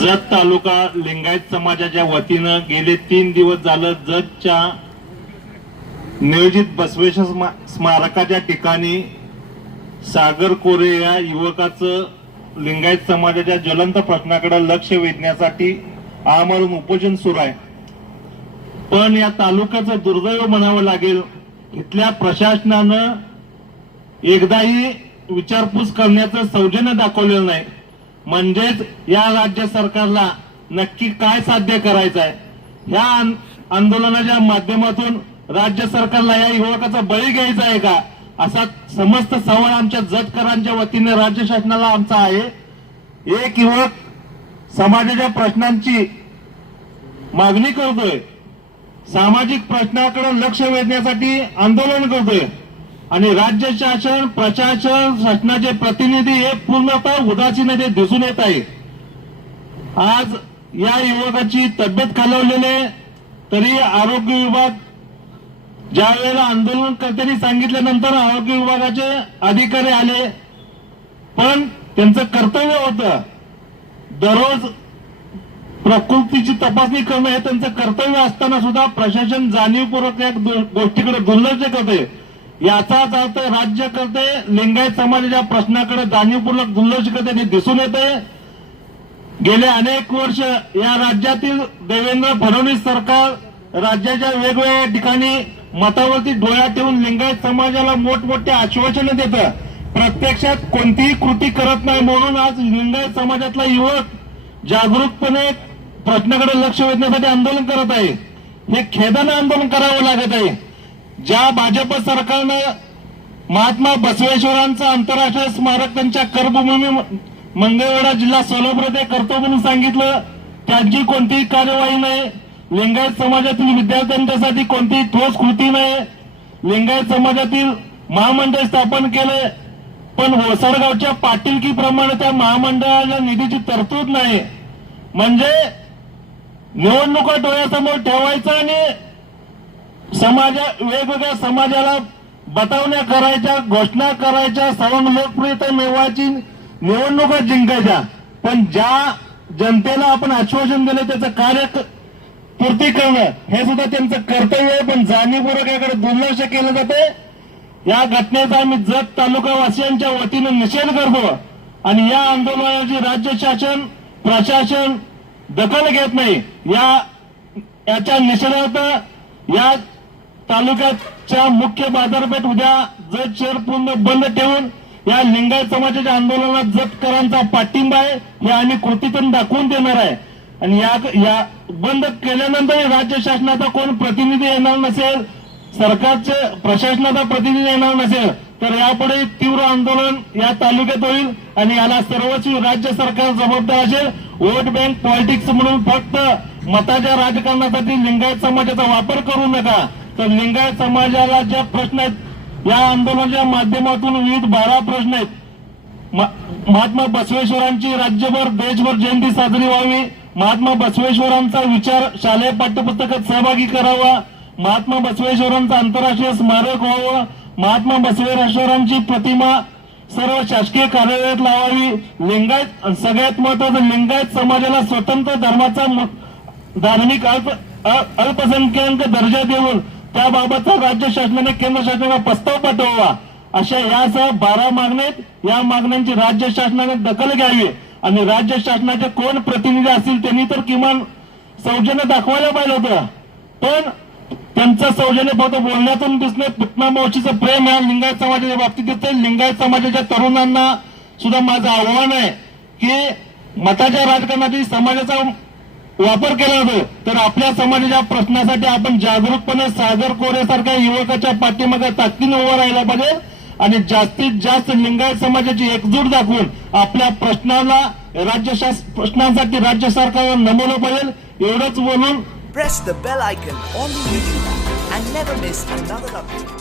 जत तालुका लिंगायत समाजाच्या वतीनं गेले 3 दिवस झालं जतच्या नियोजित बसवेश्वर स्मारकाच्या ठिकाणी सागर कोरे या युवकाचं लिंगायत समाजाच्या ज्वलंत प्रश्नाकडे लक्ष वेधण्यासाठी आमरण उपोषण सुरू आहे। पण या तालुक्याचं दुर्दैव म्हणावं लागेल, इथल्या प्रशासनानं एकदाही विचारपूस करण्याचं सौजन्य दाखवलेलं नाही। म्हणजेच या राज्य सरकारला नक्की काय साध्य करायचं आहे, या आंदोलनाच्या माध्यमातून राज्य सरकारला या युवकाचा बळी घ्यायचा आहे का, असा समस्त सवाल आमच्या जतकरांच्या वतीने राज्य शासनाला आमचा आहे। एक युवक समाजाच्या प्रश्नांची मागणी करतोय, सामाजिक प्रश्नाकडे लक्ष वेधण्यासाठी आंदोलन करतोय आणि राज्य शासन प्रशासन शासनाचे प्रतिनिधी हे पूर्णतः उदासीनते दिसून येत आहे। आज या युवकाची तब्येत खालावलेली, तरी आरोग्य विभाग ज्या वेळेला आंदोलनकर्त्यांनी सांगितल्यानंतर आरोग्य विभागाचे अधिकारी आले, पण त्यांचं कर्तव्य होतं दररोज प्रकृतीची तपासणी करणं, हे त्यांचं कर्तव्य असताना सुद्धा प्रशासन जाणीवपूर्वक या गोष्टीकडे दुर्लक्ष करते। याचाच अर्थ राज्यकर्ते लिंगायत समाजाच्या प्रश्नाकडे जाणीवपूर्वक दुर्लक्ष करते दिसून येते। गेले अनेक वर्ष या राज्यातील देवेंद्र फडणवीस सरकार राज्याच्या वेगवेगळ्या ठिकाणी मतावरती डोळा ठेवून लिंगायत समाजाला मोठमोठे आश्वासनं देतं, प्रत्यक्षात कोणतीही कृती करत नाही। म्हणून आज लिंगायत समाजातला युवक जागरूकपणे प्रश्नाकडे लक्ष वेधण्यासाठी आंदोलन करत आहे। हे खेदानं आंदोलन करावं लागत आहे। ज्या भाजप सरकारनं महात्मा बसवेश्वरांचं आंतरराष्ट्रीय स्मारक त्यांच्या कर्मभूमी मंगळवेढा जिल्हा सोलापूर येथे करतो म्हणून सांगितलं, त्याची कोणतीही कार्यवाही नाही। लिंगायत समाजातील विद्यार्थ्यांच्यासाठी कोणतीही ठोस कृती नाही। लिंगायत समाजातील महामंडळ स्थापन केले, पण वसरगावच्या पाटीलकीप्रमाणे त्या महामंडळाला निधीची तरतूद नाही। म्हणजे निवडणुका डोळ्यासमोर ठेवायचं आणि वेगवेगळ्या समाजाला बतावण्या करायच्या, घोषणा करायच्या, सर्व लोकप्रियता मिळवायची, निवडणुका जिंकायच्या, पण ज्या जनतेला आपण आश्वासन दिले त्याचं कार्य पूर्ती करणं हे सुद्धा त्यांचं कर्तव्य आहे, पण जाणीवपूर्वक याकडे दुर्लक्ष केलं जाते। या घटनेचा आम्ही जत तालुकावासियांच्या वतीनं निषेध करतो आणि या आंदोलनाची राज्य शासन प्रशासन दखल घेत नाही। याच्या निषेधार्थ या तालुक्याच्या मुख्य बाजारपेठ उद्या जत शहर पूर्ण बंद ठेवून या लिंगायत समाजाच्या आंदोलनात जतकरांचा पाठिंबा आहे हे आम्ही कृतीतून दाखवून देणार आहे। आणि या बंद केल्यानंतर राज्य शासनाचा कोण प्रतिनिधी येणार नसेल, सरकारचे प्रशासनाचा प्रतिनिधी येणार नसेल, तर यापुढे तीव्र आंदोलन या तालुक्यात होईल आणि याला सर्वस्वी राज्य सरकार जबाबदार असेल। वोट बँक पॉलिटिक्स म्हणून फक्त मताच्या राजकारणासाठी लिंगायत समाजाचा वापर करू नका। तर लिंगायत समाजाला ज्या प्रश्न आहेत, या आंदोलनाच्या माध्यमातून विविध 12 प्रश्न आहेत। महात्मा बसवेश्वरांची राज्यभर देशभर जयंती साजरी व्हावी, महात्मा बसवेश्वरांचा विचार शालेय पाठ्यपुस्तकात सहभागी करावा, महात्मा बसवेश्वरांचं आंतरराष्ट्रीय स्मारक व्हावं, महात्मा बसवेश्वरांची प्रतिमा सर्व शासकीय कार्यालयात लावावी। लिंगायत सगळ्यात महत्वाचं, लिंगायत समाजाला स्वतंत्र धर्माचा धार्मिक अल्पसंख्याक दर्जा देऊन त्याबाबतचा राज्य शासनाने केंद्र शासनाला प्रस्ताव पाठवावा। अशा यासह 12 मागण्या आहेत। या मागण्यांची राज्य शासनाने दखल घ्यावी आणि राज्य शासनाचे कोण प्रतिनिधी असतील त्यांनी तर किमान सौजन्य दाखवायला पाहिजे होतं, पण त्यांचं सौजन्य फक्त बोलण्यातून दिसणे। पुतना मावशीचं प्रेम या लिंगायत समाजाच्या बाबतीत दिसतंय। लिंगायत समाजाच्या तरुणांना सुद्धा माझं आव्हान आहे की मताच्या राजकारणासाठी समाजाचा वापर केला जातो, तर आपल्या समाजाच्या प्रश्नासाठी आपण जागरूकपणे सागर कोरेसारख्या युवकाच्या पाठीमागे ताकदीने उभं राहायला पाहिजे आणि जास्तीत जास्त लिंगायत समाजाची एकजूट दाखवून आपल्या प्रश्नांसाठी राज्य सरकारला नमवलं पाहिजे। एवढंच बोलून press the bell icon on the YouTube app and never miss another update.